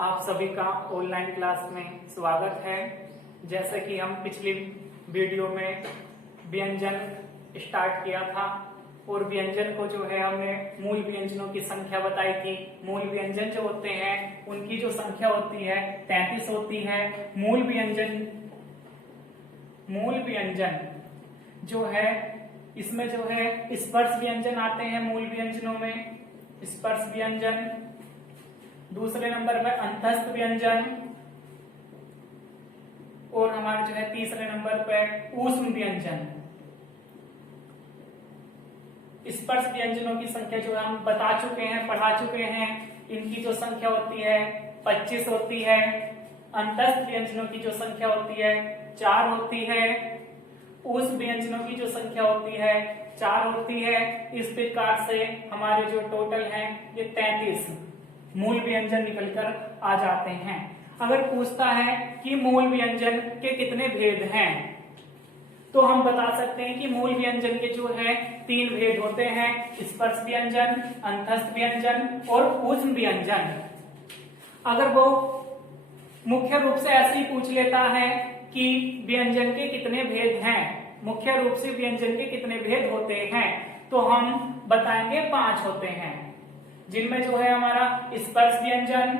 आप सभी का ऑनलाइन क्लास में स्वागत है। जैसे कि हम पिछली वीडियो में व्यंजन स्टार्ट किया था और व्यंजन को जो है हमने मूल व्यंजनों की संख्या बताई थी। मूल व्यंजन जो होते हैं उनकी जो संख्या होती है 33 होती है। मूल व्यंजन जो है इसमें जो है स्पर्श व्यंजन आते हैं मूल व्यंजनों में, स्पर्श व्यंजन। दूसरे नंबर पर अंतस्थ व्यंजन और हमारे जो है तीसरे नंबर पर ऊष्म व्यंजन। स्पर्श व्यंजनों की संख्या जो हम बता चुके हैं, पढ़ा चुके हैं। इनकी जो संख्या होती है 25 होती है। अंतस्थ व्यंजनों की जो संख्या होती है 4 होती है। ऊष्म व्यंजनों की जो संख्या होती है 4 होती है। इस प्रकार से हमारे जो टोटल हैं ये 33 मूल व्यंजन निकलकर आ जाते हैं। अगर पूछता है कि मूल व्यंजन के कितने भेद हैं, तो हम बता सकते हैं कि मूल व्यंजन के जो है 3 भेद होते हैं, स्पर्श व्यंजन, अंतस्थ व्यंजन और ऊष्म व्यंजन। अगर वो मुख्य रूप से ऐसे ही पूछ लेता है कि व्यंजन के कितने भेद हैं, मुख्य रूप से व्यंजन के कितने भेद होते हैं, तो हम बताएंगे 5 होते हैं, जिनमें जो है हमारा स्पर्श व्यंजन,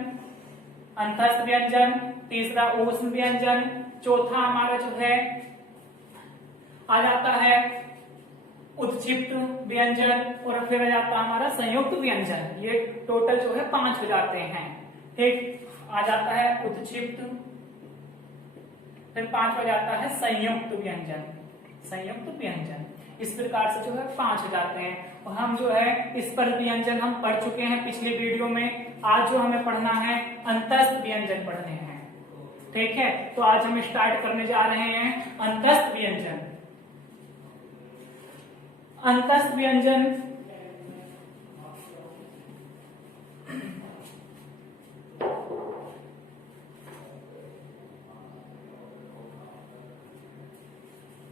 अंतस्थ व्यंजन, तीसरा ऊष्म व्यंजन, चौथा हमारा जो है आ जाता है उत्क्षिप्त व्यंजन और फिर आ जाता है हमारा संयुक्त व्यंजन। ये टोटल जो है 5 हो जाते हैं। ठीक, आ जाता है उत्क्षिप्त, फिर 5 हो जाता है संयुक्त व्यंजन, संयुक्त व्यंजन। इस प्रकार से जो है 5 हो जाते हैं। और हम जो है स्पर्श व्यंजन हम पढ़ चुके हैं पिछली वीडियो में। आज जो हमें पढ़ना है अंतस्थ व्यंजन पढ़ने हैं। ठीक है, तो आज हम स्टार्ट करने जा रहे हैं अंतस्थ व्यंजन। अंतस्थ व्यंजन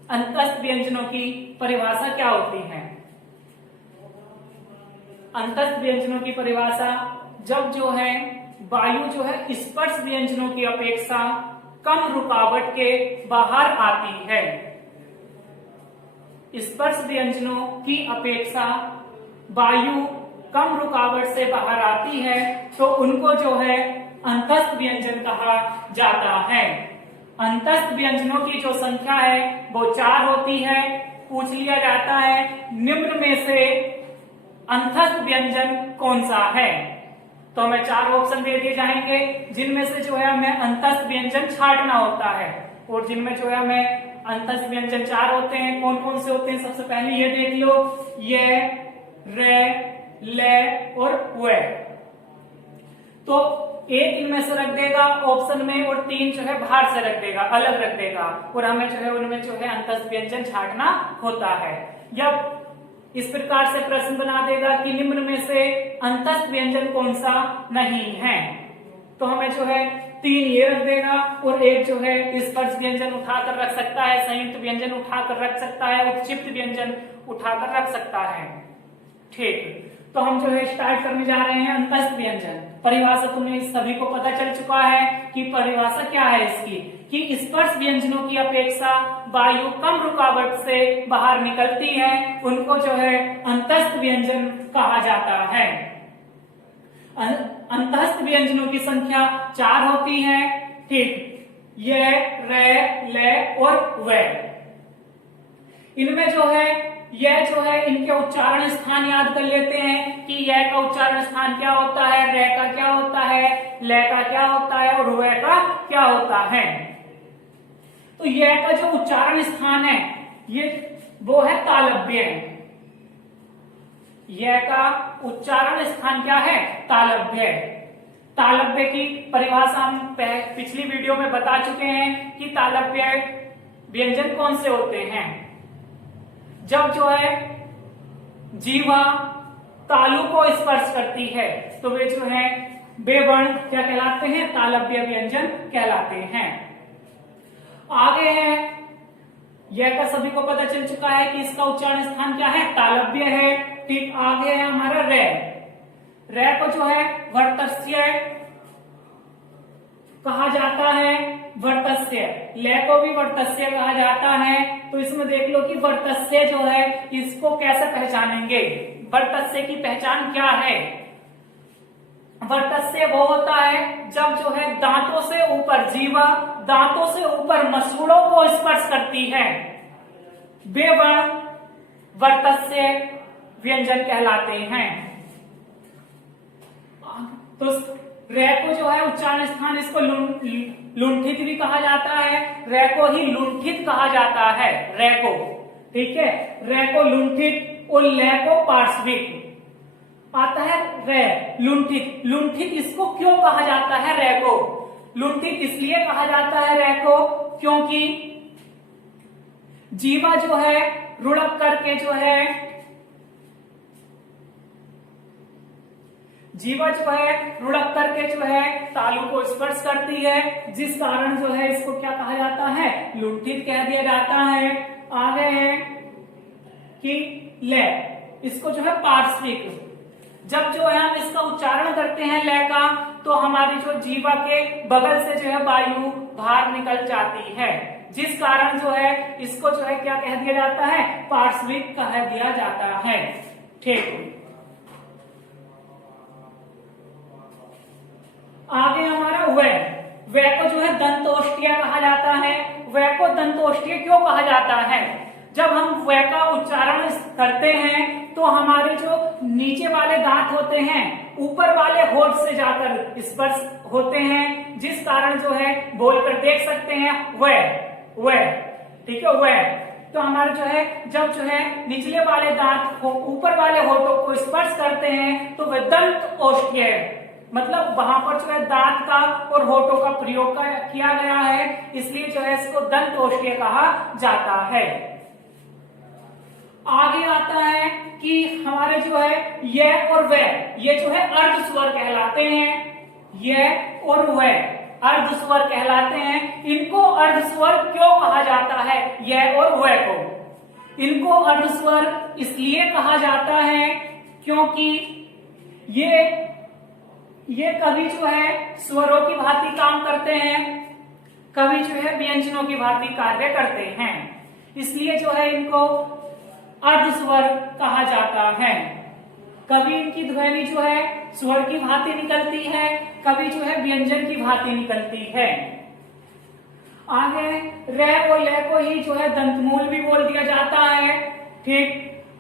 अंतस्थ व्यंजनों की परिभाषा क्या होती है? अंतस्थ व्यंजनों की परिभाषा जब जो है वायु जो है स्पर्श व्यंजनों की अपेक्षा कम रुकावट के बाहर आती है। स्पर्श व्यंजनों की अपेक्षा वायु कम रुकावट से बाहर आती है तो उनको जो है अंतस्थ व्यंजन कहा जाता है। अंतस्थ व्यंजनों की जो संख्या है वो 4 होती है। पूछ लिया जाता है निम्न में से अंतस्थ व्यंजन कौन सा है, तो हमें 4 ऑप्शन दे दिए जाएंगे, जिनमें से जो है हमें अंतस्थ व्यंजन छांटना होता है। और जिनमें जो है हमें अंतस्थ व्यंजन 4 होते हैं। कौन कौन से होते हैं? सबसे पहले ये देख लो, ये, रे, ले और वे। तो एक इनमें से रख देगा ऑप्शन में और 3 जो है बाहर से रख देगा, अलग रख देगा, और हमें जो है उनमें जो है अंतस्थ व्यंजन छांटना होता है। जब इस प्रकार से प्रश्न बना देगा कि निम्न में से अंतस्थ व्यंजन कौन सा नहीं है, तो हमें जो है 3 ये रख देगा और एक जो है स्पर्श व्यंजन उठाकर रख सकता है, संयुक्त व्यंजन उठाकर रख सकता है, उत्क्षिप्त व्यंजन उठाकर रख सकता है। ठीक, तो हम जो है स्टार्ट करने जा रहे हैं अंतस्थ व्यंजन। परिभाषा तुम्हें सभी को पता चल चुका है कि परिभाषा क्या है इसकी, कि स्पर्श व्यंजनों की अपेक्षा वायु कम रुकावट से बाहर निकलती है, उनको जो है अंतस्थ व्यंजन कहा जाता है। अंतस्थ व्यंजनों की संख्या 4 होती है। ठीक, ये, रे, ले और वे। इनमें जो है यह जो है इनके उच्चारण स्थान याद कर लेते हैं कि यह का उच्चारण स्थान क्या होता है, रे का क्या होता है, ले का क्या होता है और वे का क्या होता है। तो यह का जो उच्चारण स्थान है ये वो है तालव्य। यह का उच्चारण स्थान क्या है? तालव्य। तालव्य की परिभाषा हम पिछली वीडियो में बता चुके हैं कि तालव्य व्यंजन कौन से होते हैं। जब जो है जीवा तालु को स्पर्श करती है तो वे जो है वर्ण क्या कहलाते हैं? तालव्य व्यंजन कहलाते हैं। आगे है, यह का सभी को पता चल चुका है कि इसका उच्चारण स्थान क्या है? तालव्य है। ठीक, आगे है हमारा रे। रे को जो है वर्तस्य कहा जाता है वर्तस्य, ले को भी वर्तस्य कहा जाता है। तो इसमें देख लो कि वर्तस्य जो है इसको कैसे पहचानेंगे, वर्तस्य की पहचान क्या है। वर्तस्य वो होता है जब जो है दांतों से ऊपर, जीवा दांतों से ऊपर मसूड़ों को स्पर्श करती है, वे वर्ण वर्तस्य व्यंजन कहलाते हैं। तो रे को जो है उच्चारण स्थान, इसको लुंठित भी कहा जाता है, रे को ही लुंठित कहा जाता है, रे को, ठीक है, रे को लुंठित और ले को पार्श्विक आता है। रे लुंठित, लुंठित इसको क्यों कहा जाता है, रे को लुंठित इसलिए कहा जाता है रे को क्योंकि जीवा जो है रुड़क करके जो है, जीवा जो है रुड़क करके जो है तालु को स्पर्श करती है, जिस कारण जो है इसको क्या कहा जाता है, लुंठित कह दिया जाता है। आगे है कि ले, इसको जो है पार्श्विक, जब जो है हम इसका उच्चारण करते हैं ले का, तो हमारी जो जीवा के बगल से जो है वायु बाहर निकल जाती है, जिस कारण जो है इसको जो है क्या कह दिया जाता है, पार्श्विक कह दिया जाता है। ठीक, आगे हमारा वे को जो है दंतोष्ठीय कहा जाता है। वे को दंतोष्ठीय क्यों कहा जाता है, जब हम वे का उच्चारण करते हैं तो हमारे जो नीचे वाले दांत होते हैं ऊपर वाले होठ से जाकर स्पर्श होते हैं, जिस कारण जो है बोलकर देख सकते हैं वे, ठीक है, वे। तो हमारे जो है जब जो है निचले वाले दांत ऊपर वाले होठों को स्पर्श करते हैं तो वे दंत ओष्ठ्य, मतलब वहां पर जो है दांत का और होठों का प्रयोग किया गया है, इसलिए जो है इसको दंत ओष्ठ्य कहा जाता है। आगे आता है कि हमारे जो है ये और वे, ये जो है अर्ध स्वर कहलाते हैं, ये और वे अर्ध स्वर कहलाते हैं। इनको अर्ध स्वर क्यों कहा जाता है, ये और वे को, इनको अर्ध स्वर इसलिए कहा जाता है क्योंकि ये कभी जो है स्वरों की भांति काम करते हैं, कभी जो है व्यंजनों की भांति कार्य करते हैं, इसलिए जो है इनको अर्ध स्वर कहा जाता है। कभी इनकी ध्वनि जो है स्वर की भांति निकलती है, कभी जो है व्यंजन की भांति निकलती है। आगे रे और ले को ही जो है दंतमूल भी बोल दिया जाता है। ठीक,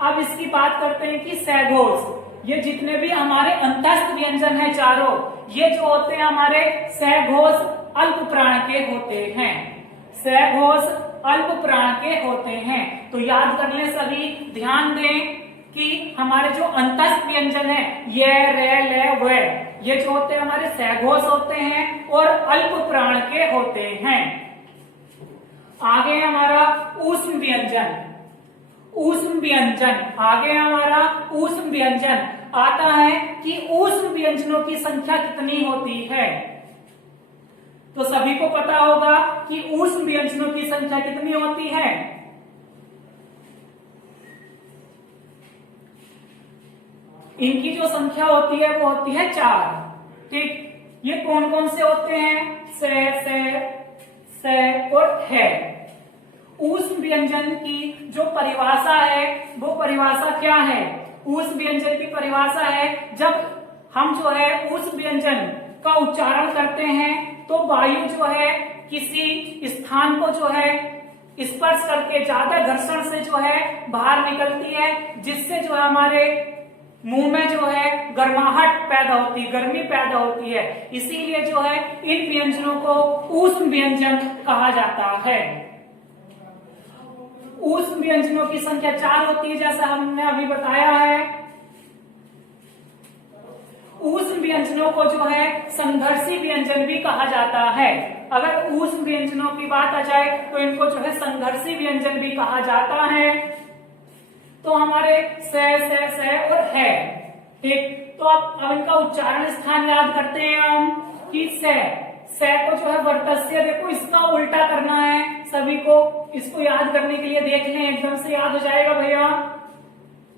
अब इसकी बात करते हैं कि सैघोष, ये जितने भी हमारे अंतस्थ व्यंजन है चारों, ये जो होते हैं हमारे सैघोष अल्प प्राण के होते हैं, सैघोष अल्प प्राण के होते हैं। तो याद कर ले सभी, ध्यान दें कि हमारे जो अंतस्थ व्यंजन है ये रे ले वे, ये जो होते हैं हमारे सैघोष होते हैं और अल्प प्राण के होते हैं। आगे हमारा ऊष्म व्यंजन, ऊष्म व्यंजन, आगे हमारा ऊष्म व्यंजन आता है कि ऊष्म व्यंजनों की संख्या कितनी होती है। तो सभी को पता होगा कि ऊष्म व्यंजनों की संख्या कितनी होती है, इनकी जो संख्या होती है वो होती है 4। ठीक, ये कौन कौन से होते हैं, से और है। ऊष्म व्यंजन की जो परिभाषा है वो परिभाषा क्या है, ऊष्म व्यंजन की परिभाषा है जब हम जो है ऊष्म व्यंजन का उच्चारण करते हैं तो वायु जो है किसी स्थान को जो है स्पर्श करके ज्यादा घर्षण से जो है बाहर निकलती है, जिससे जो है हमारे मुंह में जो है गर्माहट पैदा होती है, गर्मी पैदा होती है, इसीलिए जो है इन व्यंजनों को ऊष्म व्यंजन कहा जाता है। ऊष्म व्यंजनों की संख्या 4 होती है, जैसा हमने अभी बताया है। ऊष्म व्यंजनों को जो है संघर्षी व्यंजन भी कहा जाता है। अगर ऊष्म व्यंजनों की बात आ जाए तो इनको जो है संघर्षी व्यंजन भी कहा जाता है। तो हमारे से और है। ठीक, तो अब इनका उच्चारण स्थान याद करते हैं हम कि से को जो है वर्तस्य, देखो इसका उल्टा करना है सभी को, इसको याद करने के लिए देख लें, एकदम से याद हो जाएगा भैया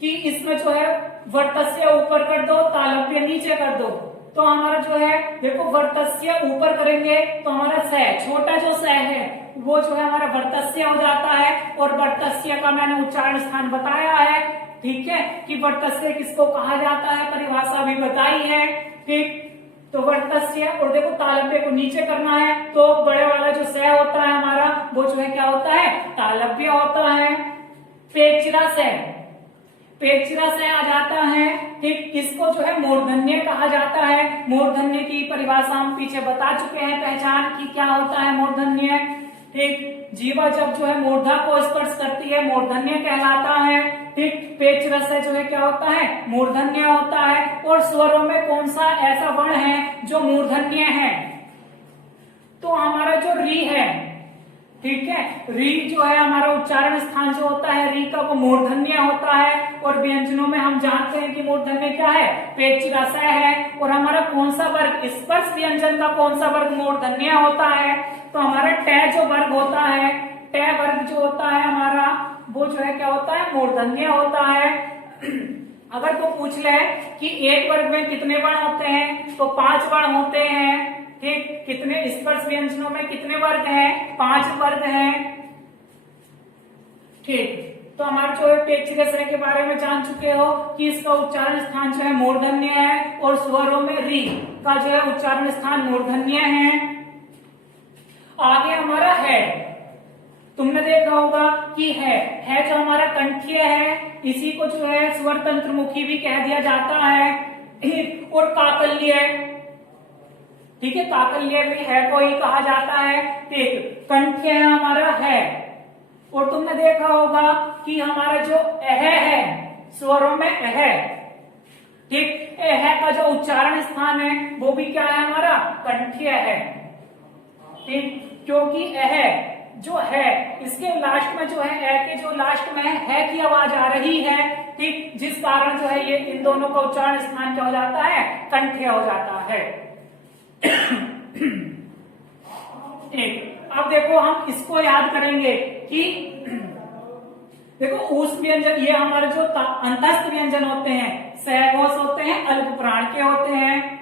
कि इसमें जो है वर्तस्य ऊपर कर दो, तालव्य नीचे कर दो, तो हमारा जो है देखो वर्तस्य ऊपर करेंगे तो हमारा स, छोटा जो स है वो जो है हमारा वर्तस्य हो जाता है, और वर्तस्य का मैंने उच्चारण स्थान बताया है, ठीक है, कि वर्तस्य किसको कहा जाता है, परिभाषा भी बताई है, ठीक। तो वर्तस्य, और देखो तालव्य को नीचे करना है तो बड़े वाला जो स होता है हमारा वो जो है क्या होता है, तालव्य होता है। पेचरा से, पेचरा से आ जाता है, ठीक, इसको जो है मूर्धन्य कहा जाता है। मूर्धन्य की परिभाषा हम पीछे बता चुके हैं, पहचान की क्या होता है मूर्धन्य, ठीक। जीवा जब जो है मूर्धा को स्पर्श करती है मूर्धन्य कहलाता है, ठीक। पेच रस जो है क्या होता है, मूर्धन्य होता है। और स्वरों में कौन सा ऐसा वर्ण है जो मूर्धन्य है, तो हमारा जो री है, ठीक है, री जो है हमारा उच्चारण स्थान जो होता है री का वो मूर्धन्य होता है। और व्यंजनों में हम जानते हैं कि मूर्धन्य क्या है, पेच रस है। और हमारा कौन सा वर्ग, स्पर्श व्यंजन का कौन सा वर्ग मूर्धन्य होता है, तो हमारा टे जो वर्ग होता है, टे वर्ग जो होता है हमारा वो जो है क्या होता है, मूर्धन्य होता है। अगर तो पूछ ले कि एक वर्ग में कितने वर्ण होते हैं, तो 5 वर्ण होते हैं, ठीक। कितने स्पर्श व्यंजनों में कितने वर्ग हैं, 5 वर्ग हैं, ठीक। तो हमारे जो है पेचरस के बारे में जान चुके हो कि इसका उच्चारण स्थान जो है मूर्धन्य है, और स्वरों में री का जो है उच्चारण स्थान मूर्धन्य है। आगे हमारा है, तुमने देखा होगा कि है जो हमारा कंठीय है, इसी को जो है स्वर तंत्र मुखी भी कह दिया जाता है। और काकल्य, ठीक है, काकल्य भी है को ही कहा जाता है, ठीक। कंठ्य हमारा है। और तुमने देखा होगा कि हमारा जो है स्वरों में ठीक, का जो उच्चारण स्थान है वो भी क्या है, हमारा कंठ्य है, ठीक। क्योंकि जो है इसके लास्ट में जो है के जो लास्ट में है की आवाज आ रही है, ठीक, जिस कारण जो है ये इन दोनों का उच्चारण स्थान क्या हो जाता है, कंठ्य हो जाता है। अब देखो हम इसको याद करेंगे कि देखो ऊष्म व्यंजन, ये हमारे जो अंतस्थ व्यंजन होते हैं सहघोष होते हैं, अल्प प्राण के होते हैं।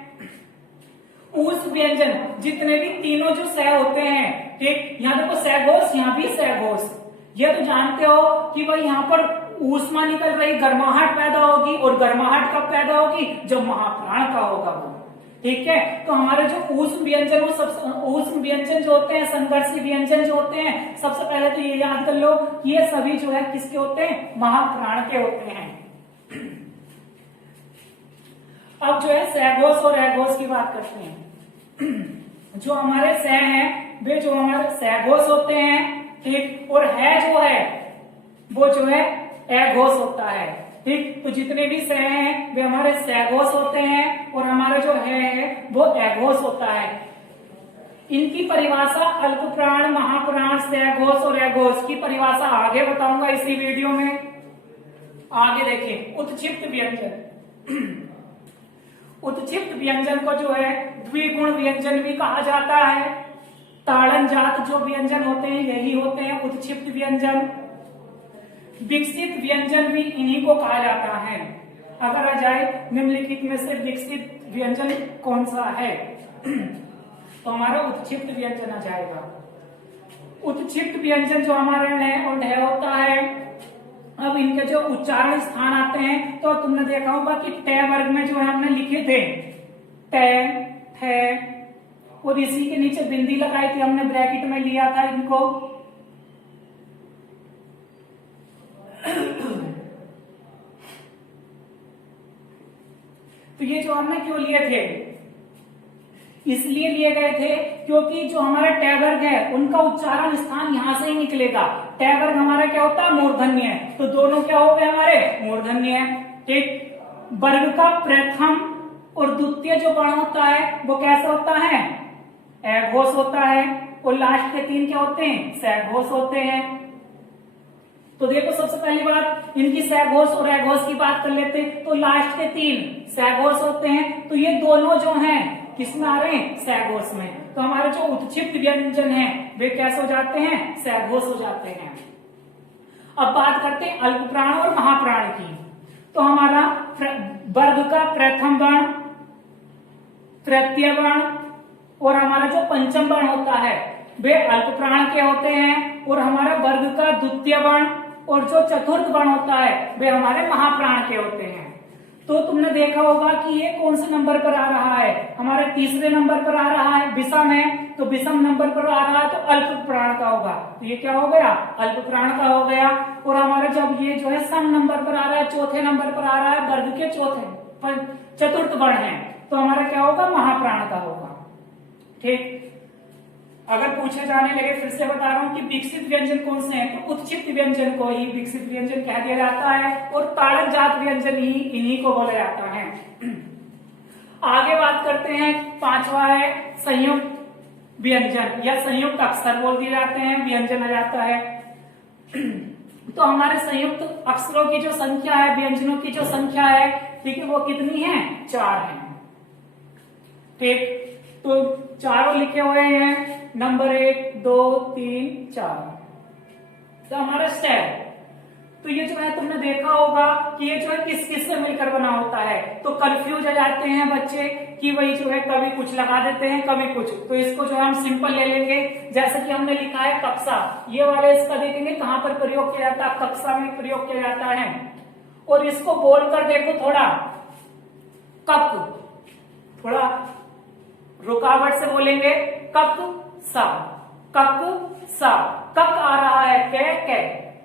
ऊष्म व्यंजन जितने भी तीनों जो सह होते हैं, ठीक, यहाँ देखो सहघोष, यहाँ भी सहघोष, ये तो जानते हो कि भाई यहाँ पर ऊष्मा निकल रही, गर्माहट पैदा होगी, और गर्माहट कब पैदा होगी, जब महाप्राण का होगा वो, ठीक है। तो हमारे जो ऊष्म व्यंजन, वो सब ऊष्म व्यंजन जो होते हैं, संघर्षी व्यंजन जो होते हैं, सबसे पहले तो ये याद कर लो कि ये सभी जो है किसके होते हैं, महाप्राण के होते हैं। अब जो है सहघोष और अघोष की बात करते हैं। जो हमारे सह हैं वे जो हमारे सहघोष होते हैं, ठीक, और है जो है वो जो है अघोष होता है, ठीक। तो जितने भी सह हैं वे हमारे सहघोष होते हैं, और हमारा जो है वो अघोष होता है। इनकी परिभाषा अल्प प्राण, महाप्राण, सहघोष और अघोष की परिभाषा आगे बताऊंगा इसी वीडियो में। आगे देखिए उत्क्षिप्त व्यंजन। उत्क्षिप्त व्यंजन को जो है द्विगुण व्यंजन भी कहा जाता है। ताड़न जात जो व्यंजन होते हैं यही होते हैं उत्क्षिप्त व्यंजन। विकसित व्यंजन भी इन्हीं को कहा जाता है। अगर आ जाए निम्नलिखित में से विकसित व्यंजन कौन सा है, तो हमारा उत्क्षिप्त व्यंजन आ जाएगा। उत्क्षिप्त व्यंजन जो हमारा न और ढ होता है, अब इनके जो उच्चारण स्थान आते हैं, तो तुमने देखा होगा कि ट वर्ग में जो है हमने लिखे थे ट, ठ, और इसी के नीचे बिंदी लगाई थी हमने, ब्रैकेट में लिया था इनको। तो ये जो हमने क्यों लिए थे, इसलिए लिए गए थे क्योंकि जो हमारा ट वर्ग है उनका उच्चारण स्थान यहां से ही निकलेगा। ट वर्ग हमारा क्या होता है, मूर्धन्य है, तो दोनों क्या हो गए हमारे, मूर्धन्य है, ठीक। वर्ग का प्रथम और द्वितीय जो वर्ण होता है वो कैसा होता है, अघोष होता है, और लास्ट के 3 क्या होते हैं, सहघोष होते हैं। तो देखो सबसे पहली बात इनकी सहघोष और अघोष की बात कर लेते हैं, तो लास्ट के 3 सहघोष होते हैं, तो ये दोनों जो हैं किसमें आ रहे हैं, सहघोष में। तो हमारे जो उत्क्षिप्त व्यंजन है वे कैसे हो जाते हैं, सहघोष हो जाते हैं। अब बात करते हैं अल्प प्राण और महाप्राण की। तो हमारा वर्ग का प्रथम वर्ण तृतीय वर्ण और हमारा जो पंचम वर्ण होता है वे अल्प प्राण के होते हैं, और हमारा वर्ग का द्वितीय वर्ण और जो चतुर्थ वर्ण होता है वे हमारे महाप्राण के होते हैं। तो तुमने देखा होगा कि ये कौन से नंबर पर आ रहा है, हमारे तीसरे नंबर पर आ रहा है, विषम है, तो विषम नंबर पर आ रहा है तो अल्प प्राण का होगा, तो ये क्या हो गया, अल्प प्राण का हो गया। और हमारा जब ये जो है सम नंबर पर आ रहा है, चौथे नंबर पर आ रहा है, वर्ग के चौथे चतुर्थ वर्ण है, तो हमारा क्या होगा, महाप्राण का होगा। ठीक, अगर पूछे जाने लगे फिर से बता रहा हूं कि विकसित व्यंजन कौन से हैं, तो उत्क्षिप्त व्यंजन को ही विकसित व्यंजन कह दिया जाता है, और ताड़क जात व्यंजन ही इन्हीं को बोला जाता है। आगे बात करते हैं, पांचवा है संयुक्त व्यंजन या संयुक्त अक्षर बोल दिए जाते हैं, व्यंजन आ जाता है। तो हमारे संयुक्त अक्षरों की जो संख्या है, व्यंजनों की जो संख्या है, ठीक है, वो कितनी है, 4 है। ठीक, तो चारों लिखे हुए हैं, नंबर 1 2 3 4। तो हमारा स्टेप, तो ये जो है तुमने देखा होगा कि ये जो है किस किस से मिलकर बना होता है, तो कंफ्यूज हो जाते हैं बच्चे कि वही जो है कभी कुछ लगा देते हैं कभी कुछ, तो इसको जो है हम सिंपल ले लेंगे। जैसे कि हमने लिखा है कक्षा, ये वाले इसका देखेंगे कहां पर प्रयोग किया जाता है, कक्षा में प्रयोग किया जाता है। और इसको बोलकर देखो थोड़ा, कप, थोड़ा रुकावट से बोलेंगे, कप सा, कप सा, कप आ रहा है, कै,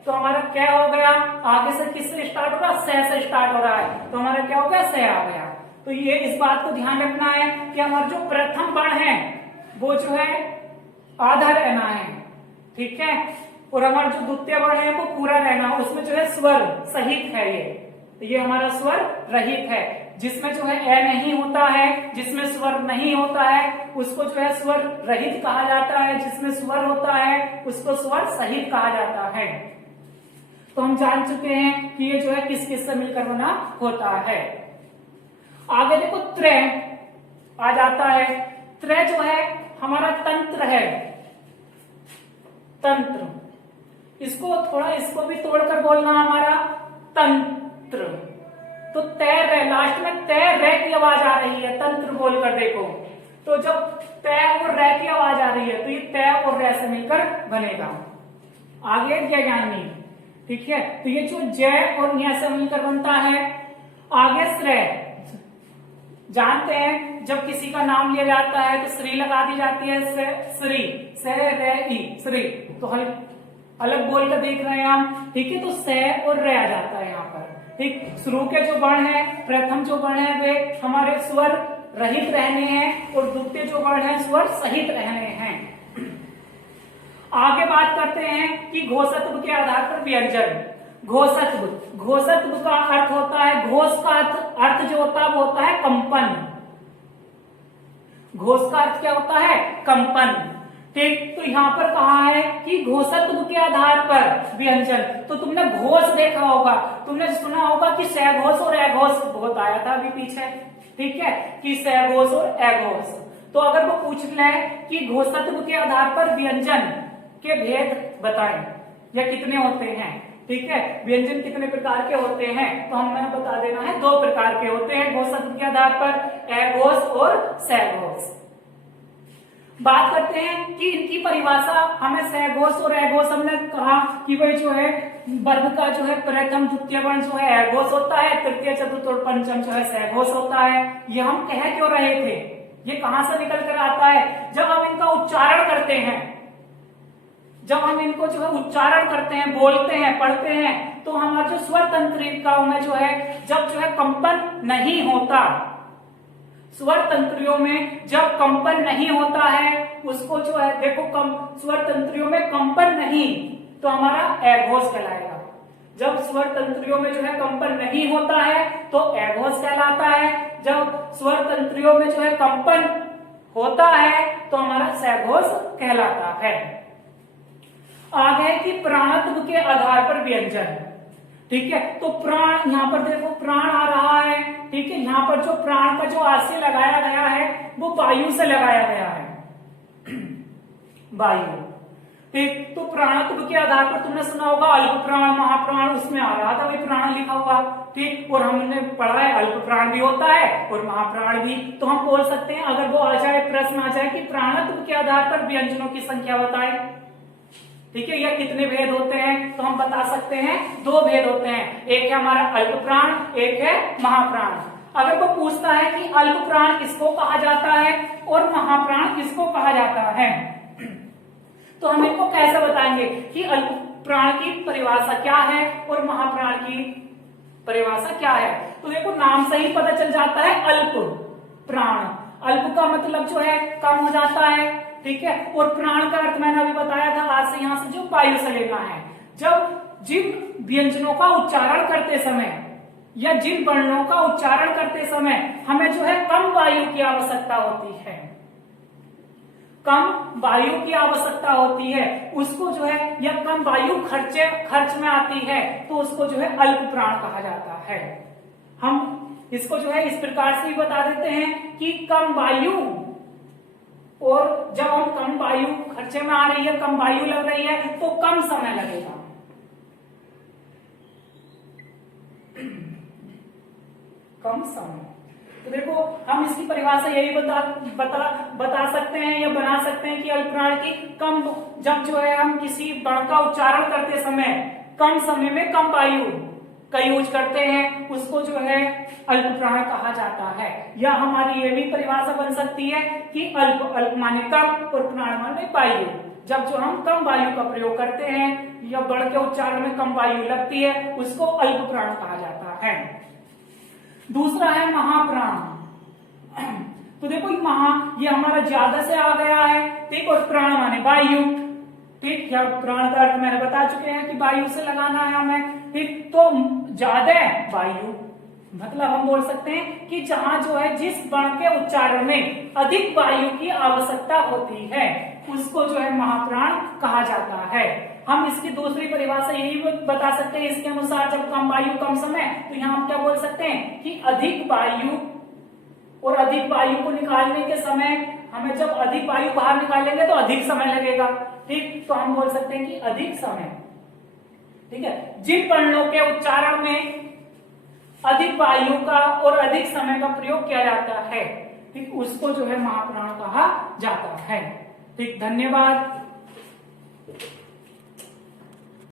तो हमारा क्या हो गया, आगे से किससे स्टार्ट हो रहा है, से स्टार्ट हो रहा है, तो हमारा क्या हो गया, से आ गया। तो ये इस बात को ध्यान रखना है कि हमारा जो प्रथम वर्ण है वो जो है आधा रहना है, ठीक है, और हमारा जो द्वितीय वर्ण है वो पूरा रहना है, उसमें जो है स्वर सहित है, ये हमारा स्वर रहित है। जिसमें जो है ए नहीं होता है, जिसमें स्वर नहीं होता है उसको जो है स्वर रहित कहा जाता है, जिसमें स्वर होता है उसको स्वर सहित कहा जाता है। तो हम जान चुके हैं कि ये जो है किस किस से मिलकर बना होता है। आगे देखो त्रय आ जाता है, त्रय जो है हमारा तंत्र है, तंत्र, इसको थोड़ा इसको भी तोड़कर बोलना हमारा तंत्र। तो तैर रहे, लास्ट में तैर रह की आवाज आ रही है, तंत्र बोलकर देखो, तो जब तय और रह की आवाज आ रही है तो ये तय और रह से मिलकर बनेगा। आगे ज्ञानी, ठीक है, तो ये जो जय और न्याय से मिलकर बनता है। आगे श्रेय, जानते हैं जब किसी का नाम लिया जाता है तो श्री लगा दी जाती है, श्री, से रे श्री, तो अलग बोल कर देख रहे हैं हम, ठीक है, तो से और रे आ जाता है यहाँ पर। ठीक, शुरू के जो वर्ण है, प्रथम जो वर्ण है वे हमारे स्वर रहित रहने हैं, और द्वितीय जो वर्ण है स्वर सहित रहने हैं। आगे बात करते हैं कि घोषत्व के आधार पर व्यंजन। घोषत्व, घोषत्व का अर्थ होता है, घोष का अर्थ जो होता है वो होता है कंपन। घोष का अर्थ क्या होता है, कंपन। ठीक, तो यहाँ पर कहा है कि घोषत्व के आधार पर व्यंजन। तो तुमने घोष देखा होगा, तुमने सुना होगा कि सघोष और अघोष बहुत आया था अभी पीछे, ठीक है, कि सघोष और अघोष। तो अगर वो पूछ ले कि घोषत्व के आधार पर व्यंजन के भेद बताएं या कितने होते हैं, ठीक है, व्यंजन कितने प्रकार के होते हैं, तो हमें बता देना है 2 प्रकार के होते हैं घोषत्व के आधार पर, अघोष और सघोष। बात करते हैं कि इनकी परिभाषा, हमें सघोष और अघोष हमने कहा कि वही जो है वर्ग का जो है प्रथम द्वितीय वर्ण जो है अघोष होता है, तृतीय चतुर्थ और पंचम जो है सघोष होता है। ये हम कह क्यों रहे थे, ये कहां से निकल कर आता है, जब हम इनका उच्चारण करते हैं, जब हम इनको जो है उच्चारण करते हैं, बोलते हैं, पढ़ते हैं, तो हमारा जो स्वर तंत्रिकाओं में जो है जब जो है कंपन नहीं होता, स्वर तंत्रियों में जब कंपन नहीं होता है उसको जो है देखो स्वर तंत्रियों में कंपन नहीं, तो हमारा अघोष कहलाएगा। जब स्वर तंत्रियों में जो है कंपन नहीं होता है तो अघोष कहलाता है, जब स्वर तंत्रियों में जो है कंपन होता है तो हमारा सघोष कहलाता है। आगे कि प्राणत्व के आधार पर व्यंजन, ठीक है, तो प्राण, यहाँ पर देखो प्राण आ रहा है, ठीक है, यहाँ पर जो प्राण का जो आशय लगाया गया है वो वायु से लगाया गया है, वायु। ठीक। तो प्राणत्व के आधार पर तुमने सुना होगा अल्प प्राण महाप्राण, उसमें आ रहा था वही प्राण लिखा हुआ, ठीक। और हमने पढ़ा है अल्प प्राण भी होता है और महाप्राण भी। तो हम बोल सकते हैं अगर वो आ जाए, प्रश्न आ जाए कि प्राणत्व के आधार पर व्यंजनों की संख्या बताए, ठीक है, या कितने भेद होते हैं, तो हम बता सकते हैं 2 भेद होते हैं, एक है हमारा अल्प प्राण, एक है महाप्राण। अगर वो पूछता है कि अल्प प्राण किसको कहा जाता है और महाप्राण किसको कहा जाता है, तो हम इनको कैसे बताएंगे कि अल्प प्राण की परिभाषा क्या है और महाप्राण की परिभाषा क्या है। तो देखो नाम से ही पता चल जाता है अल्प प्राण। अल्प का मतलब जो है कम हो जाता है, ठीक है, और प्राण का अर्थ मैंने अभी बताया था, आज से यहां से जो वायु से लेना है। जब जिन व्यंजनों का उच्चारण करते समय या जिन वर्णों का उच्चारण करते समय हमें जो है कम वायु की आवश्यकता होती है, कम वायु की आवश्यकता होती है, उसको जो है, या कम वायु खर्च में आती है, तो उसको जो है अल्प प्राण कहा जाता है। हम इसको जो है इस प्रकार से भी बता देते हैं कि कम वायु, और जब हम कम वायु खर्चे में आ रही है, कम वायु लग रही है, तो कम समय लगेगा। कम समय। तो देखो हम इसकी परिभाषा यही बता सकते हैं या बना सकते हैं कि अल्प प्राण की कम, जब जो है हम किसी वर्ण का उच्चारण करते समय कम समय में कम वायु का यूज करते हैं, उसको जो है अल्प प्राण कहा जाता है। या हमारी ये भी परिभाषा बन सकती है कि अल्प माने कम और प्राण माने वायु। जब जो हम कम वायु का प्रयोग करते हैं या वर्ण के उच्चारण में कम वायु लगती है, उसको अल्प प्राण कहा जाता है। दूसरा है महाप्राण। तो देखो ये हमारा ज्यादा से आ गया है, ठीक, और प्राण माने वायु, ठीक। क्या प्राण का अर्थ मैंने बता चुके हैं कि वायु से लगाना है हमें, ठीक। तो ज्यादा वायु मतलब हम बोल सकते हैं कि जहां जो है जिस वर्ण के उच्चारण में अधिक वायु की आवश्यकता होती है, उसको जो है महाप्राण कहा जाता है। हम इसकी दूसरी परिभाषा यही बता सकते हैं इसके अनुसार, जब कम वायु कम समय, तो यहाँ हम क्या बोल सकते हैं कि अधिक वायु, और अधिक वायु को निकालने के समय हमें, जब अधिक वायु बाहर निकालेंगे तो अधिक समय लगेगा, ठीक। तो हम बोल सकते हैं कि अधिक समय, ठीक है। जिन वर्णों के उच्चारण में अधिक वायु का और अधिक समय का प्रयोग किया जाता है, ठीक, उसको जो है महाप्राण कहा जाता है, ठीक। धन्यवाद।